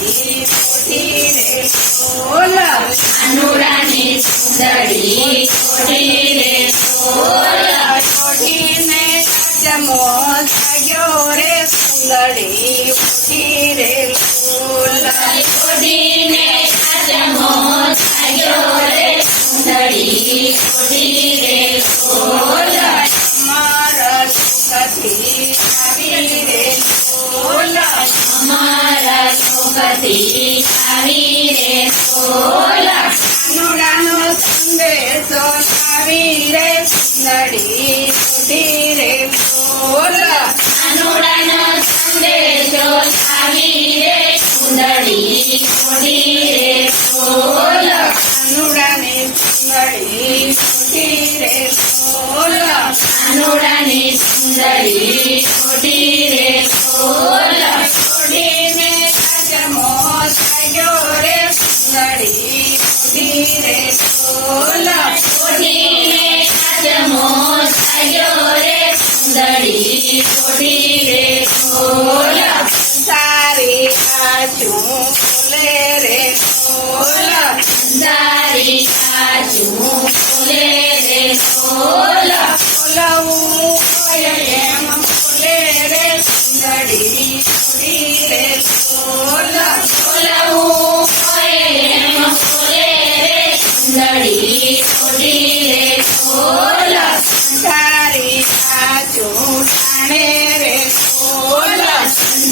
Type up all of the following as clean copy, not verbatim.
સુંદરી કોઠી રે સોલ કાનુડાની સુંદરી કોઠી રે સોલ કોઠીને કાચમો જાગ્યો રે સુંદરી કોઠી રે સોલ કોઠીને કાચમો જાગ્યો રે સુંદરી કોઠી રે સોલ અમારા સુખથી આવી રે સોલ અમારા સુખથી આવી રે સોલ કાનુડાનો સંદેશો આવી રે સુંદરી કોઠી રે સોલ કાનુડાનો સંદેશો આવી રે સુંદરી કોઠી રે સોલ કાનુડાની સુંદરી કોઠી રે સોલ કાનુડાની સુંદરી કોઠી રે સોલ કોઠીને કાચમો જાગ્યો રે સુંદરી કોઠી રે સોલ કોઠીને કાચમો જાગ્યો રે સુંદરી કોઠી રે સોલ તારી કાચું ફૂલે રે સોલ તારી કાચું ફૂલે રે સોલ ફૂલવું હોય એમ ફૂલે રે સુંદરી કોઠી રે સોલ ફૂલવું હોય એમ ફૂલે રે સુંદરી કોઠી રે સોલ તારી કાચું ઠાણે રે સોલ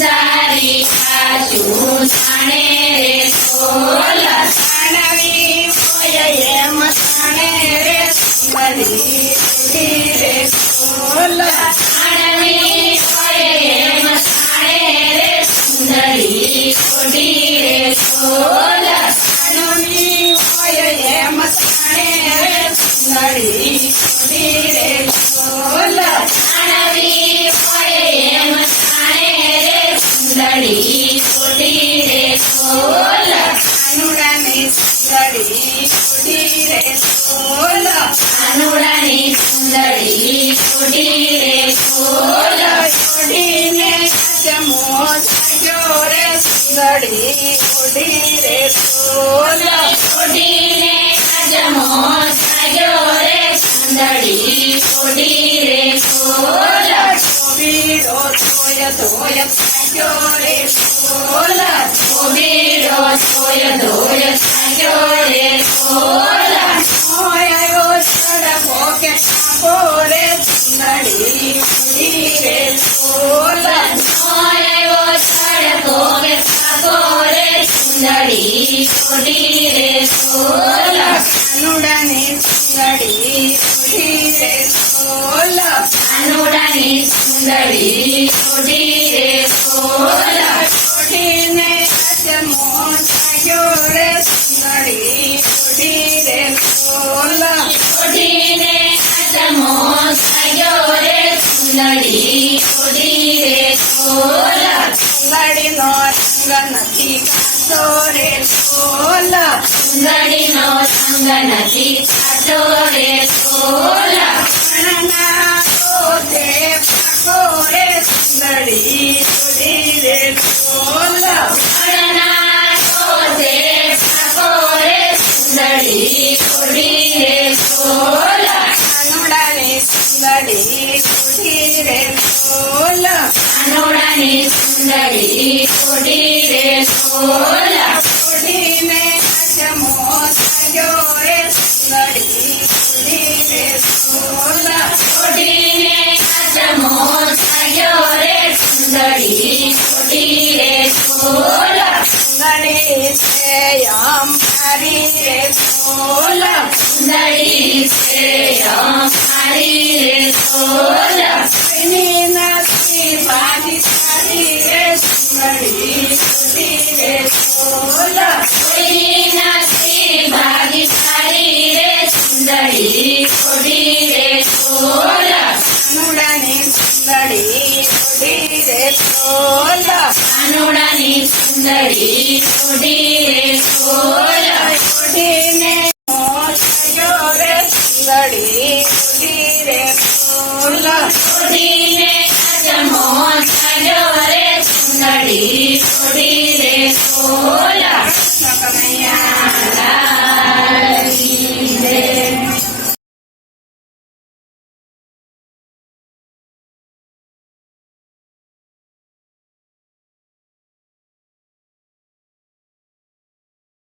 તારી કાચું ઠાણે રે સોલ ઠાણવી હોય એમ ઠાણે રે સુંદરી કોઠી રે સોલ ઠાણવી હોય એમ ઠાણે રે સુંદરી કોઠી રે સોલ ઠાણવી હોય એમ ઠાણે રે સુંદરી કોઠી રે સોલ ઠાણવી હોય એમ ઠાણે રે સુંદરી કોઠી રે સોલ કાનુડાની સુંદરી કોઠી રે સોલ કાનુડાની સુંદરી કોઠી રે સોલ કોઠીને કાચમો જાગ્યો રે સુંદરી કોઠી રે સોલ કોઠીને કાચમો જાગ્યો રે સુંદરી કોઠી રે સોલ છોબીરો ધોય ધોય જાગ્યો રે સોલ છોબીરો ધોય ધોય જાગ્યો રે સોલ આવ્યો સડકો કે ઠાકો રે સુંદરી કોઠી રે સોલ આવ્યો સડકો કે ઠાકો રે સુંદરી કોઠી રે સોલ કાનુડાની સુંદરી કોઠી રે સોલ કાનુડાની સુંદરી કોઠી રે સોલ કોઠીને કાચમો જાગ્યો રે સુંદરી કોઠી રે સોલ કોઠીને કાચમો જાગ્યો રે સુંદરી કોઠી રે સોલ સુંદરીનો રંગ નથી કાચો રે સોલ સુંદરીનો રંગ નથી કાચો રે સોલ ઘણા રોધે પાકો રે સુંદરી કોઠી રે સોલ ઘણા રોધે પાકો રે સુંદરી કોઠી રે સોલ કાનુડાની સુંદરી કોઠી રે સોલ કાનુડાની સુંદરી કોઠી રે સોલ કોઠીને કાચમો જાગ્યો રે સુંદરી કોઠી રે સોલ કોઠીને કાચમો જાગ્યો રે સુંદરી કોઠી રે સોલ સુંદરી છે અમારી રે સોલ સુંદરી છે અમારી રે સોલ કોઈની નથી ભાગીદારી રે સુંદરી કોઠી રે સોલ કોઈની નથી ભાગીદારી રે સુંદરી કોઠી રે સોલ કાનુડાની સુંદરી કોઠી રે સોલ કાનુડાની સુંદરી કોઠી રે સોલ કોઠીને જાગ્યો રે સુંદરી કોઠી રે સોલ કોઠીને કાચમો જાગ્યો રે સુંદરી કોઠી રે બોલ કૃષ્ણ કનૈયા